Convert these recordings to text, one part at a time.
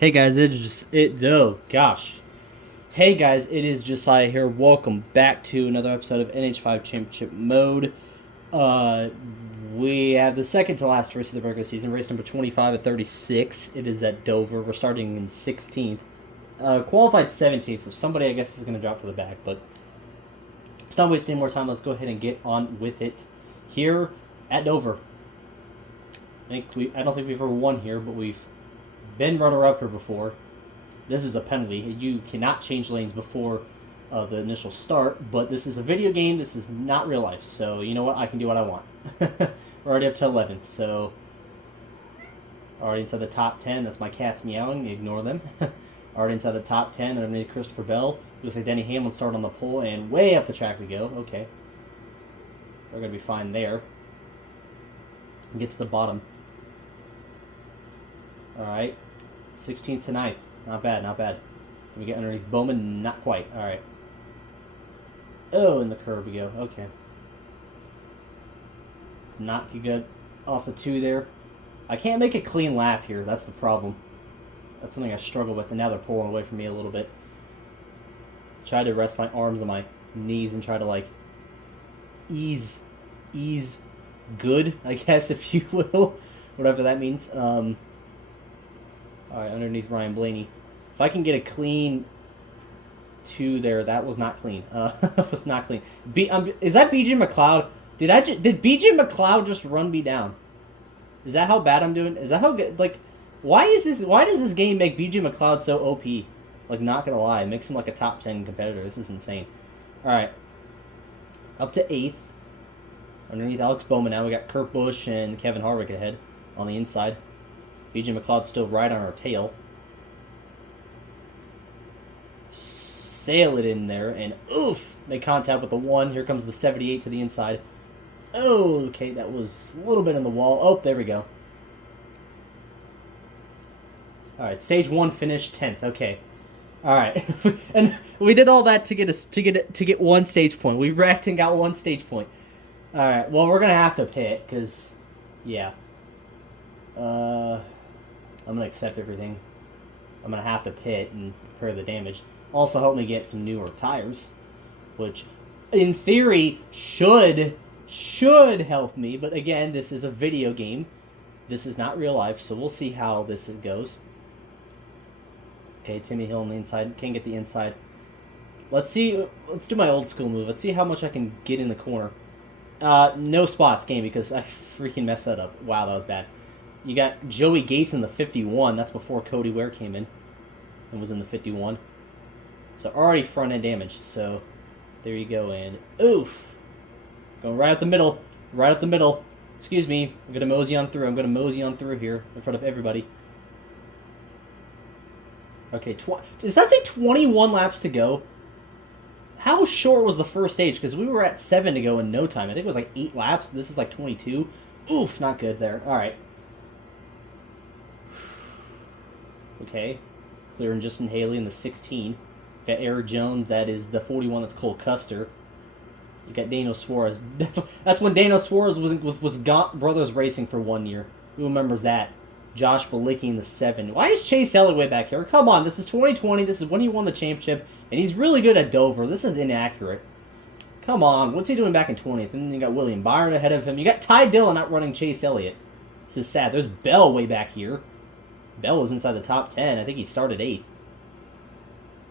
Hey guys, oh gosh. Hey guys, it is Josiah here. Welcome back to another episode of NH5 Championship Mode. Uh, we have the second to last race of the regular season, race number 25 at 36. It is at Dover. We're starting in 16th. Qualified 17th, so somebody I guess is going to drop to the back, but let's not waste any more time. Let's go ahead and get on with it here at Dover. I don't think we've ever won here, but we've been runner-up here before. This is a penalty. You cannot change lanes before the initial start, but this is a video game. This is not real life, so you know what? I can do what I want. We're already up to 11th, so already inside the top 10. That's my cats meowing. Ignore them. Already inside the top 10 underneath Christopher Bell. Looks like Denny Hamlin started on the pole, and way up the track we go. Okay. We're going to be fine there. Get to the bottom. Alright. 16th to 9th. Not bad, not bad. Can we get underneath Bowman? Not quite. Alright. Oh, in the curb we go. Okay. Not good off the 2 there. I can't make a clean lap here. That's the problem. That's something I struggle with, and now they're pulling away from me a little bit. Try to rest my arms on my knees and try to, like, ease good, I guess, if you will. Whatever that means. Alright, underneath Ryan Blaney. If I can get a clean 2 there, that was not clean. That was not clean. Is that BJ McLeod? Did BJ McLeod just run me down? Is that how bad I'm doing? Is that how good? Like, why does this game make BJ McLeod so OP? Like, not gonna lie, it makes him like a top 10 competitor. This is insane. Alright. Up to 8th. Underneath Alex Bowman now, we got Kurt Busch and Kevin Harvick ahead on the inside. BJ McLeod's still right on our tail. Sail it in there, and oof! Make contact with the 1. Here comes the 78 to the inside. Oh, okay, that was a little bit in the wall. Oh, there we go. Alright, stage 1 finished 10th. Okay. Alright. And we did all that to get 1 stage point. We wrecked and got 1 stage point. Alright, well, we're gonna have to pit, because, yeah. I'm gonna accept everything. I'm gonna have to pit and repair the damage. Also help me get some newer tires, which, in theory, should help me. But again, this is a video game. This is not real life, so we'll see how this goes. Okay, Timmy Hill on the inside. Can't get the inside. Let's see. Let's do my old school move. Let's see how much I can get in the corner. No spots game because I freaking messed that up. Wow, that was bad. You got Joey Gase in the 51. That's before Cody Ware came in and was in the 51. So already front end damage. So there you go. And oof. Going right up the middle. Right up the middle. Excuse me. I'm going to mosey on through. I'm going to mosey on through here in front of everybody. Okay. Does that say 21 laps to go? How short was the first stage? Because we were at 7 to go in no time. I think it was like 8 laps. This is like 22. Oof. Not good there. All right. Okay, clearing Justin Haley in the 16. Got Eric Jones, that is the 41. That's Cole Custer. You got Daniel Suarez. That's when Daniel Suarez was Gaunt Brothers Racing for 1 year. Who remembers that? Josh Bilicki in the 7. Why is Chase Elliott way back here? Come on, this is 2020. This is when he won the championship, and he's really good at Dover. This is inaccurate. Come on, what's he doing back in 20th? And then you got William Byron ahead of him. You got Ty Dillon outrunning Chase Elliott. This is sad. There's Bell way back here. Bell was inside the top 10. I think he started 8th.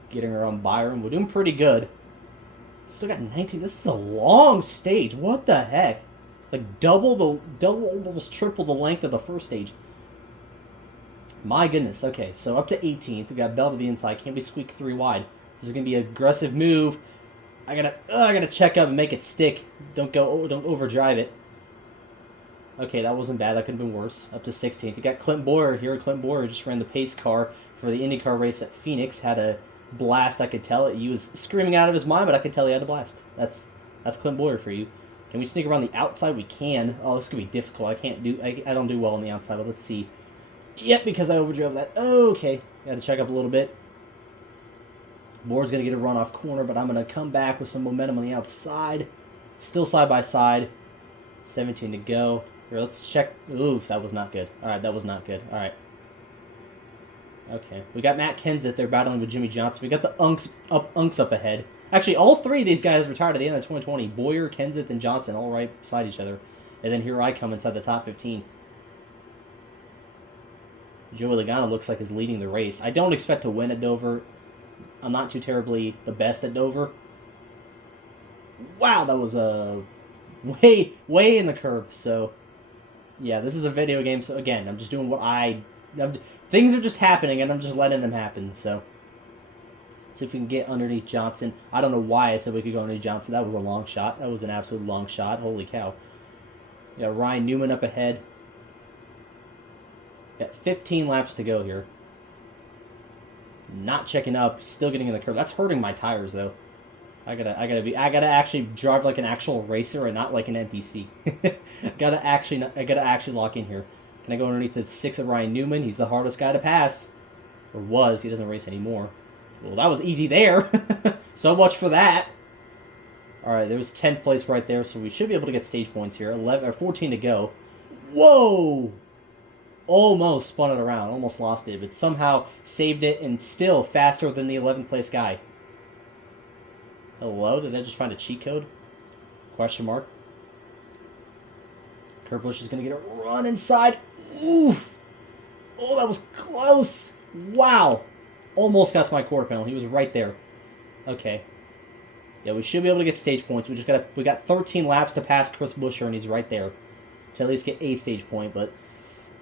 Getting around Byron. We're doing pretty good. Still got 19. This is a long stage. What the heck? It's like almost triple the length of the first stage. My goodness. Okay, so up to 18th. We got Bell to the inside. Can't be squeak 3 wide. This is gonna be an aggressive move. I gotta check up and make it stick. Don't overdrive it. Okay, that wasn't bad. That could have been worse. Up to 16th. You got Clint Boyer here. Clint Boyer just ran the pace car for the IndyCar race at Phoenix. Had a blast, I could tell it. He was screaming out of his mind, but I could tell he had a blast. That's Clint Boyer for you. Can we sneak around the outside? We can. Oh, this is going to be difficult. I don't do well on the outside, but let's see. Yep, because I overdrove that. Okay. Got to check up a little bit. Boyer's going to get a runoff corner, but I'm going to come back with some momentum on the outside. Still side by side. 17 to go. Here, let's check. Oof, that was not good. All right, that was not good. All right. Okay, we got Matt Kenseth there battling with Jimmy Johnson. We got the Unks up ahead. Actually, all three of these guys retired at the end of 2020. Boyer, Kenseth, and Johnson all right beside each other. And then here I come inside the top 15. Joey Logano looks like he's leading the race. I don't expect to win at Dover. I'm not too terribly the best at Dover. Wow, that was way in the curb. So, yeah, this is a video game. So, again, I'm just doing what things are just happening, and I'm just letting them happen. So, see if we can get underneath Johnson. I don't know why I said we could go underneath Johnson. That was a long shot. That was an absolute long shot. Holy cow. Yeah, Ryan Newman up ahead. Got 15 laps to go here. Not checking up. Still getting in the curb. That's hurting my tires, though. I gotta actually drive like an actual racer and not like an NPC. I gotta actually lock in here. Can I go underneath the 6 of Ryan Newman? He's the hardest guy to pass. Or was. He doesn't race anymore. Well, that was easy there. So much for that. Alright, there was 10th place right there, so we should be able to get stage points here. 14 to go. Whoa! Almost spun it around. Almost lost it, but somehow saved it and still faster than the 11th place guy. Hello? Did I just find a cheat code? Question mark. Kurt Busch is going to get a run inside. Oof! Oh, that was close. Wow. Almost got to my quarter panel. He was right there. Okay. Yeah, we should be able to get stage points. We got 13 laps to pass Chris Buescher, and he's right there to at least get a stage point. But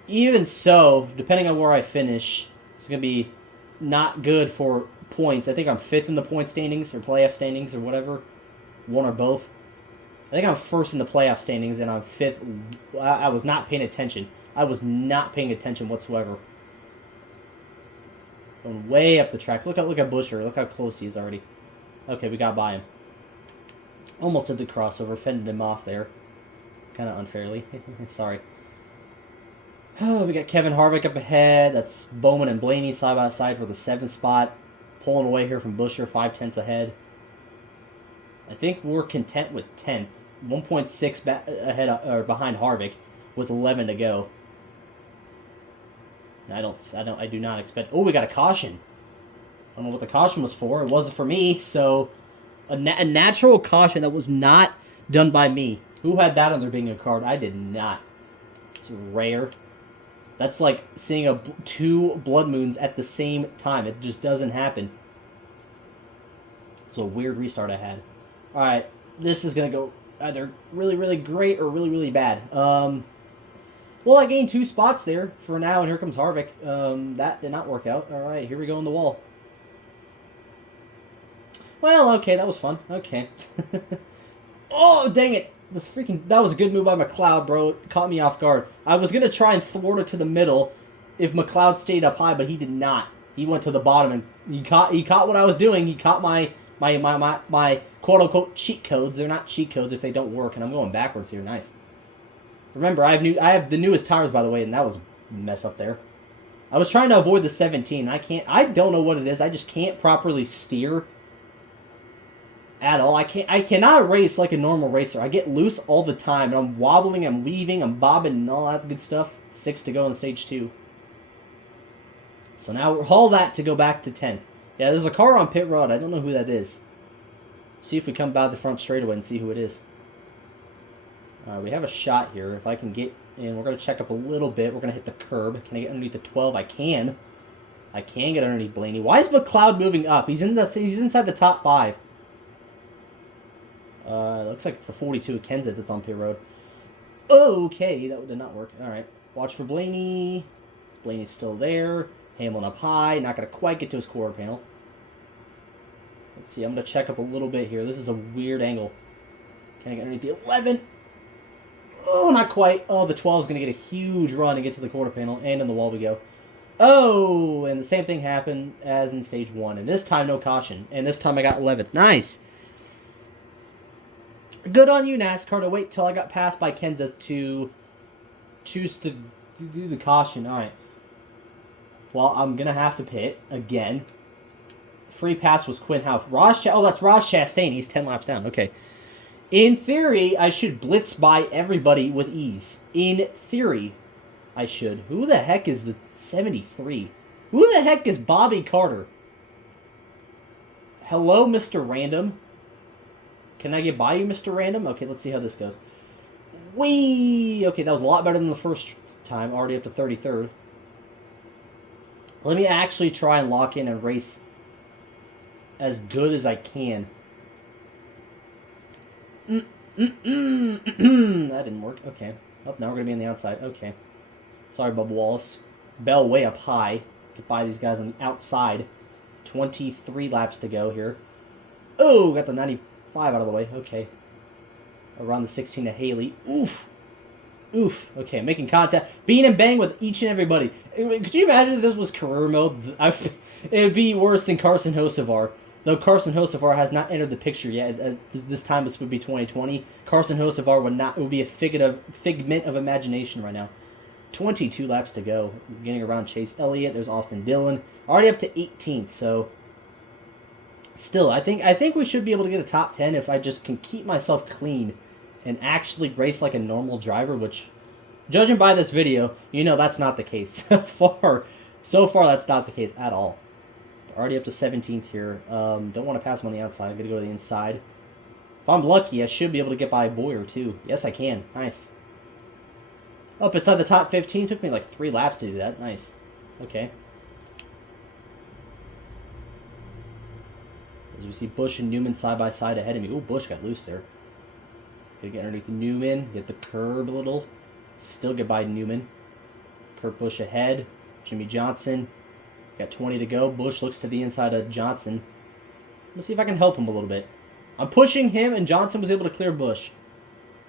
even so, depending on where I finish, it's going to be not good for points. I think I'm 5th in the point standings or playoff standings or whatever. One or both. I think I'm 1st in the playoff standings, and I'm 5th. I was not paying attention. I was not paying attention whatsoever. Going way up the track. Look at Buescher. Look how close he is already. Okay, we got by him. Almost did the crossover. Fended him off there. Kind of unfairly. Sorry. Oh, we got Kevin Harvick up ahead. That's Bowman and Blaney side by side for the 7th spot. Pulling away here from Buescher, 5/10 ahead. I think we're content with 10th. 1.6 ahead or behind Harvick with 11 to go. I do not expect. Oh, we got a caution. I don't know what the caution was for. It wasn't for me, so a natural caution that was not done by me. Who had that on their bingo card? I did not. It's rare. That's like seeing 2 blood moons at the same time. It just doesn't happen. It was a weird restart I had. Alright, this is going to go either really, really great or really, really bad. Well, I gained 2 spots there for now, and here comes Harvick. That did not work out. Alright, here we go on the wall. Well, okay, that was fun. Okay. Oh, dang it. That was a good move by McLeod, bro. It caught me off guard. I was going to try and thwart it to the middle if McLeod stayed up high, but he did not. He went to the bottom, and he caught what I was doing. He caught my quote-unquote cheat codes. They're not cheat codes if they don't work, and I'm going backwards here. Nice. Remember, I have the newest tires, by the way, and that was a mess up there. I was trying to avoid the 17. I don't know what it is. I just can't properly steer at all. I cannot race like a normal racer. I get loose all the time, and I'm wobbling, I'm weaving, I'm bobbing, and all that good stuff. 6 to go in stage 2. So now we're all that to go back to 10th. Yeah, there's a car on pit road. I don't know who that is. See if we come by the front straightaway and see who it is. We have a shot here. If I can get in, we're going to check up a little bit. We're going to hit the curb. Can I get underneath the 12? I can. I can get underneath Blaney. Why is McLeod moving up? He's inside the top 5. Looks like it's the 42 of Kenseth that's on pit road. Okay, that did not work. All right, watch for Blaney. Blaney's still there. Hamlin up high. Not going to quite get to his quarter panel. Let's see. I'm going to check up a little bit here. This is a weird angle. Can I get underneath the 11? Oh, not quite. Oh, the 12 is going to get a huge run and get to the quarter panel. And in the wall we go. Oh, and the same thing happened as in stage 1. And this time, no caution. And this time I got 11th. Nice. Good on you, NASCAR, to wait till I got passed by Kenseth to choose to do the caution. All right. Well, I'm going to have to pit again. Free pass was Quinn Houff. Oh, that's Ross Chastain. He's 10 laps down. Okay. In theory, I should blitz by everybody with ease. In theory, I should. Who the heck is the 73? Who the heck is Bobby Carter? Hello, Mr. Random. Can I get by you, Mr. Random? Okay, let's see how this goes. Whee! Okay, that was a lot better than the first time. Already up to 33rd. Let me actually try and lock in and race as good as I can. That didn't work. Okay. Oh, now we're going to be on the outside. Okay. Sorry, Bubba Wallace. Bell way up high. Get by these guys on the outside. 23 laps to go here. Oh, got the 95 out of the way. Okay. Around the 16 to Haley. Oof. Oof. Okay, making contact. Being and bang with each and everybody. Could you imagine if this was career mode? It would be worse than Carson Hocevar. Though Carson Hocevar has not entered the picture yet. This time this would be 2020. Carson Hocevar would be a figment of imagination right now. 22 laps to go. Getting around Chase Elliott. There's Austin Dillon. Already up to 18th, so still, I think we should be able to get a top 10 if I just can keep myself clean and actually race like a normal driver, which, judging by this video, you know that's not the case. So far, that's not the case at all. Already up to 17th here. Don't want to pass him on the outside. I'm going to go to the inside. If I'm lucky, I should be able to get by Boyer, too. Yes, I can. Nice. Up inside the top 15. Took me like 3 laps to do that. Nice. Okay. As we see Busch and Newman side by side ahead of me. Ooh, Busch got loose there. Gonna get underneath Newman. Get the curb a little. Still get by Newman. Kurt Busch ahead. Jimmy Johnson. Got 20 to go. Busch looks to the inside of Johnson. Let's see if I can help him a little bit. I'm pushing him, and Johnson was able to clear Busch.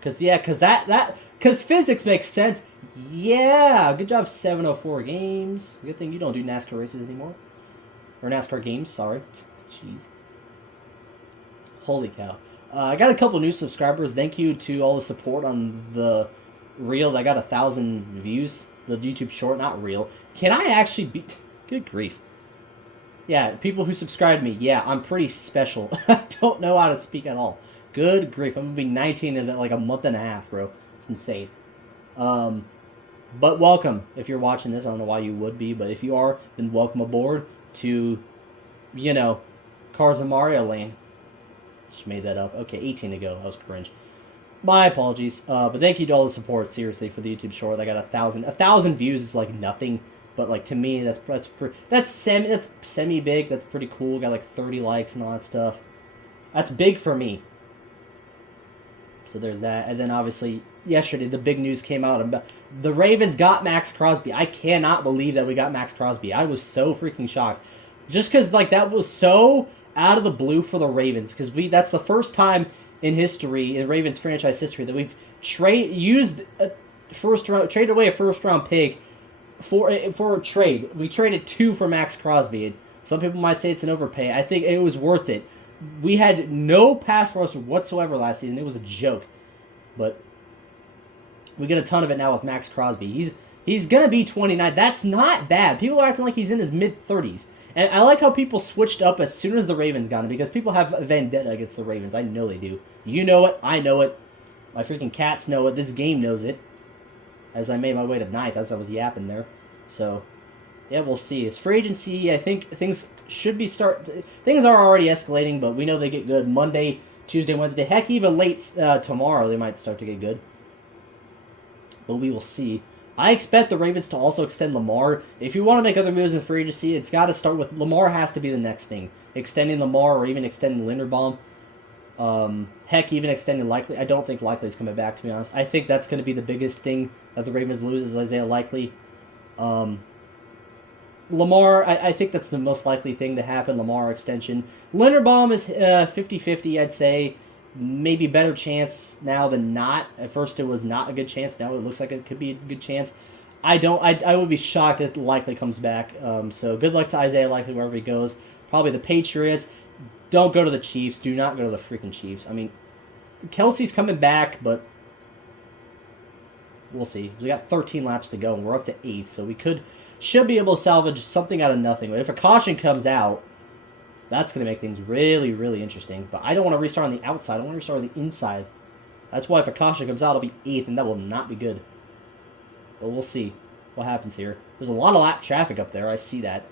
Because physics makes sense. Yeah, good job, 704 games. Good thing you don't do NASCAR races anymore. Or NASCAR games, sorry. Jeez. Holy cow. I got a couple new subscribers. Thank you to all the support on the reel. I got 1,000 views. The YouTube short, not reel. Can I actually be... Good grief. Yeah, people who subscribe to me. Yeah, I'm pretty special. I don't know how to speak at all. Good grief. I'm going to be 19 in like a month and a half, bro. It's insane. But welcome. If you're watching this, I don't know why you would be, but if you are, then welcome aboard to, you know, Cars and Mario Lane. Just made that up. Okay, 18 to go. That was cringe. My apologies. But thank you to all the support, seriously, for the YouTube short. I got 1,000. 1,000 views is like nothing, but like to me, that's semi big. That's pretty cool. Got like 30 likes and all that stuff. That's big for me. So there's that. And then obviously yesterday the big news came out about the Ravens got Max Crosby. I cannot believe that we got Max Crosby. I was so freaking shocked. Just because like that was so out of the blue for the Ravens, because that's the first time in history, in Ravens franchise history, that we've traded away a first round pick for a trade. We traded 2 for Max Crosby. And some people might say it's an overpay. I think it was worth it. We had no pass rush whatsoever last season. It was a joke, but we get a ton of it now with Max Crosby. He's gonna be 29. That's not bad. People are acting like he's in his mid-30s. And I like how people switched up as soon as the Ravens got him, because people have a vendetta against the Ravens. I know they do. You know it. I know it. My freaking cats know it. This game knows it. As I made my way to 9th, as I was yapping there. So, yeah, we'll see. As free agency, I think things Things are already escalating, but we know they get good Monday, Tuesday, Wednesday. Heck, even late tomorrow, they might start to get good. But we will see. I expect the Ravens to also extend Lamar. If you want to make other moves in free agency, it's got to start with Lamar. Has to be the next thing. Extending Lamar or even extending Linderbaum. Heck, even extending Likely. I don't think Likely is coming back, to be honest. I think that's going to be the biggest thing that the Ravens lose is Isaiah Likely. Lamar, I think that's the most likely thing to happen. Lamar extension. Linderbaum is 50-50, I'd say. Maybe better chance now than not. At first it was not a good chance. Now it looks like it could be a good chance. I would be shocked if Likely comes back. So good luck to Isaiah Likely wherever he goes. Probably the Patriots. Don't go to the Chiefs. Do not go to the freaking Chiefs. I mean, Kelsey's coming back, but we'll see. We got 13 laps to go, and we're up to 8th, so we should be able to salvage something out of nothing. But if a caution comes out, that's going to make things really, really interesting. But I don't want to restart on the outside. I want to restart on the inside. That's why if a caution comes out, I'll be 8th, and that will not be good. But we'll see what happens here. There's a lot of lap traffic up there. I see that.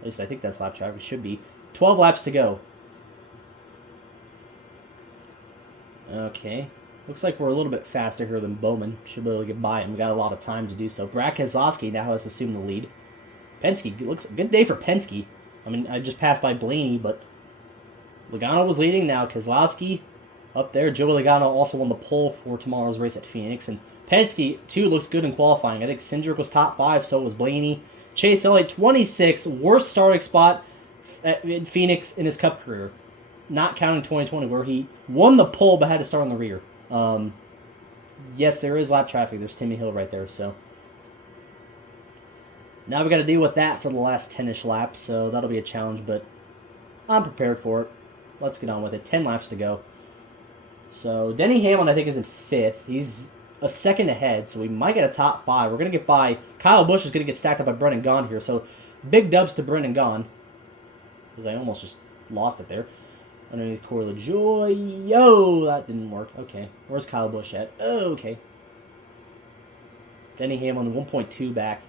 At least I think that's lap traffic. It should be. 12 laps to go. Okay. Looks like we're a little bit faster here than Bowman. Should be able to get by him. We got a lot of time to do so. Brad Keselowski now has assumed the lead. Penske, looks a good day for Penske. I mean, I just passed by Blaney, but Logano was leading. Now Keselowski up there. Joey Logano also won the pole for tomorrow's race at Phoenix. And Penske, too, looked good in qualifying. I think Cindric was top 5, so was Blaney. Chase Elliott, 26, worst starting spot in Phoenix in his Cup career. Not counting 2020, where he won the pole but had to start on the rear. Yes, there is lap traffic. There's Timmy Hill right there, so. Now we got to deal with that for the last 10-ish laps, so that'll be a challenge, but I'm prepared for it. Let's get on with it. 10 laps to go. So, Denny Hamlin, I think, is in 5th. He's a second ahead, so we might get a top 5. We're going to get by. Kyle Busch is going to get stacked up by Brendan Gaughan here, so big dubs to Brendan Gaughan. Because I almost just lost it there. Underneath Corey LaJoie. Yo, that didn't work. Okay, where's Kyle Busch at? Oh, okay. Denny Hamlin, 1.2 back.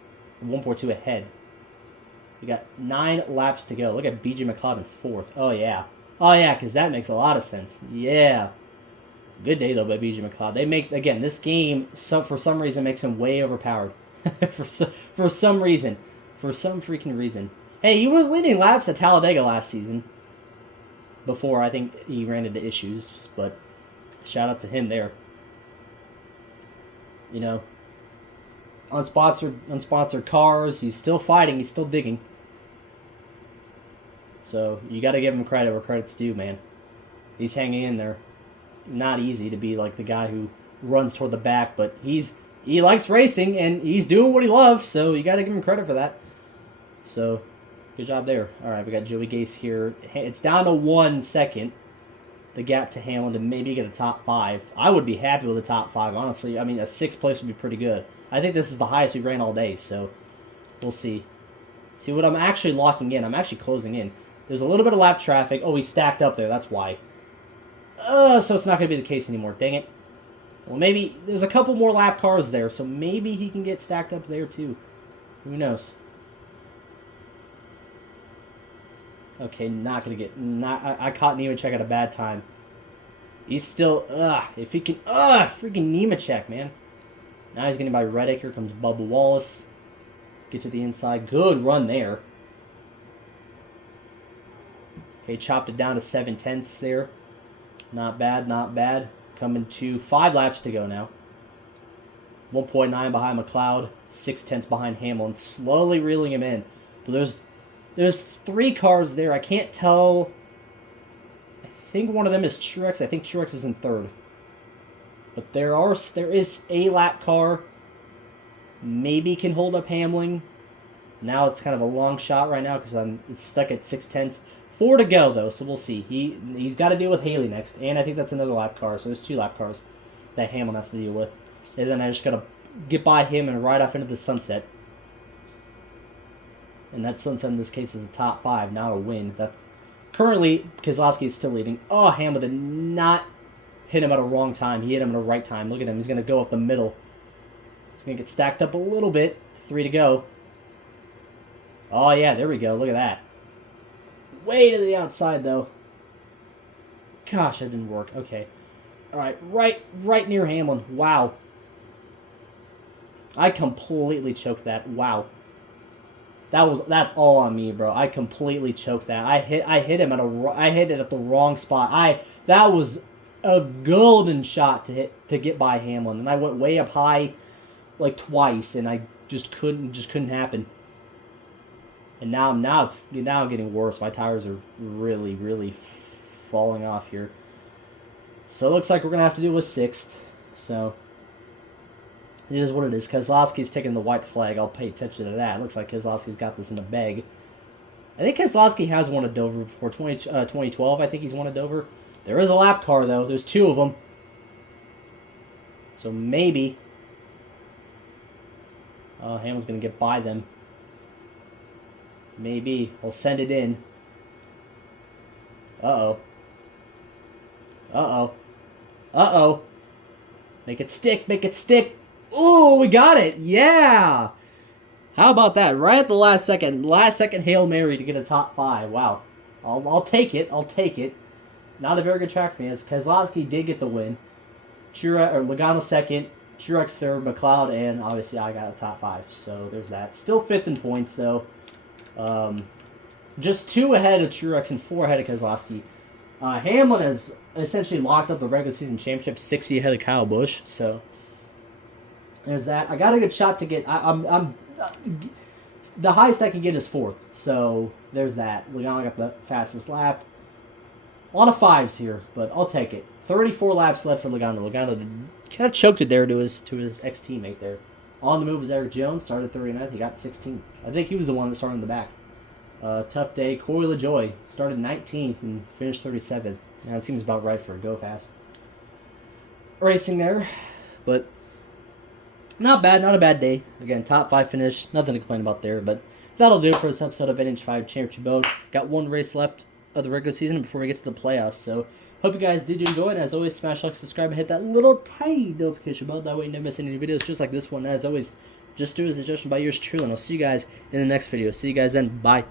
1.2 ahead. We got 9 laps to go. Look at BJ McLeod in 4th. Oh, yeah. Oh, yeah, because that makes a lot of sense. Yeah. Good day, though, by BJ McLeod. They make, again, this game, for some reason, makes him way overpowered. for some reason. For some freaking reason. Hey, he was leading laps at Talladega last season. Before, I think, he ran into issues. But shout out to him there. You know, unsponsored cars. He's still fighting. He's still digging. So you got to give him credit where credit's due, man. He's hanging in there. Not easy to be like the guy who runs toward the back, but he likes racing and he's doing what he loves. So you got to give him credit for that. So good job there. All right, we got Joey Gase here. It's down to 1 second. The gap to Hamlin to maybe get a top 5. I would be happy with a top 5, honestly. I mean, a 6th place would be pretty good. I think this is the highest we ran all day, so we'll see. See what I'm actually locking in. I'm actually closing in. There's a little bit of lap traffic. Oh, he stacked up there. That's why. So it's not going to be the case anymore. Dang it. Well, maybe there's a couple more lap cars there, so maybe he can get stacked up there too. Who knows? Okay, not going to get... I caught Nemechek at a bad time. He's still... if he can... freaking Nemechek, man. Now he's getting by Reddick. Here comes Bubba Wallace. Get to the inside. Good run there. Okay, chopped it down to 7/10 there. Not bad, not bad. Coming to 5 laps to go now. 1.9 behind McLeod. 6/10 behind Hamlin. Slowly reeling him in. But there's 3 cars there. I can't tell. I think one of them is Truex. I think Truex is in 3rd. But there is a lap car. Maybe can hold up Hamlin. Now it's kind of a long shot right now because it's stuck at 6/10. 4 to go though, so we'll see. He's got to deal with Haley next, and I think that's another lap car. So there's 2 lap cars that Hamlin has to deal with, and then I just gotta get by him and ride off into the sunset. And that sunset in this case is a top 5, not a win. That's currently Keselowski is still leading. Oh, Hamlin did not hit him at a wrong time. He hit him at a right time. Look at him. He's going to go up the middle. He's going to get stacked up a little bit. 3 to go. Oh, yeah. There we go. Look at that. Way to the outside, though. Gosh, that didn't work. Okay. All right. Right near Hamlin. Wow. I completely choked that. Wow. That's all on me, bro. I completely choked that. I hit it at the wrong spot. That was a golden shot to get by Hamlin, and I went way up high like twice, and I just couldn't happen. And now it's getting worse. My tires are really falling off here. So it looks like we're gonna have to do a 6th. So it is what it is. Keselowski's taking the white flag. I'll pay attention to that. It looks like Keselowski's got this in the bag. I think Keselowski has won at Dover before. 2012, I think he's won at Dover. There is a lap car, though. There's 2 of them. So maybe. Hamlin's going to get by them. Maybe. We'll send it in. Uh-oh. Uh-oh. Uh-oh. Make it stick. Make it stick. Ooh, we got it. Yeah. How about that? Right at the last second Hail Mary to get a top 5. Wow. I'll take it. I'll take it. Not a very good track for me, as Keselowski did get the win. Logano second, Truex third, McLeod, and obviously I got a top 5. So there's that. Still 5th in points, though. Just 2 ahead of Truex and 4 ahead of Keselowski. Hamlin has essentially locked up the regular season championship, 60 ahead of Kyle Busch. So there's that. I got a good shot to get. I'm the highest I can get is 4th. So there's that. Logano got the fastest lap. A lot of 5s here, but I'll take it. 34 laps left for Logano. Logano kind of choked it there to his ex-teammate there. On the move was Eric Jones, started 39th. He got 16th. I think he was the one that started in the back. Tough day. Corey LaJoie started 19th and finished 37th. Now it seems about right for a go fast racing there, but not bad. Not a bad day. Again, top 5 finish. Nothing to complain about there, but that'll do it for this episode of NH5 Championship Mode. Got 1 race left of the regular season before we get to the playoffs. So hope you guys did enjoy it. As always, smash like, subscribe, and hit that little tiny notification bell. That way you never miss any videos just like this one. As always, just do as a suggestion by yours truly, and I'll see you guys in the next video. See you guys then. Bye.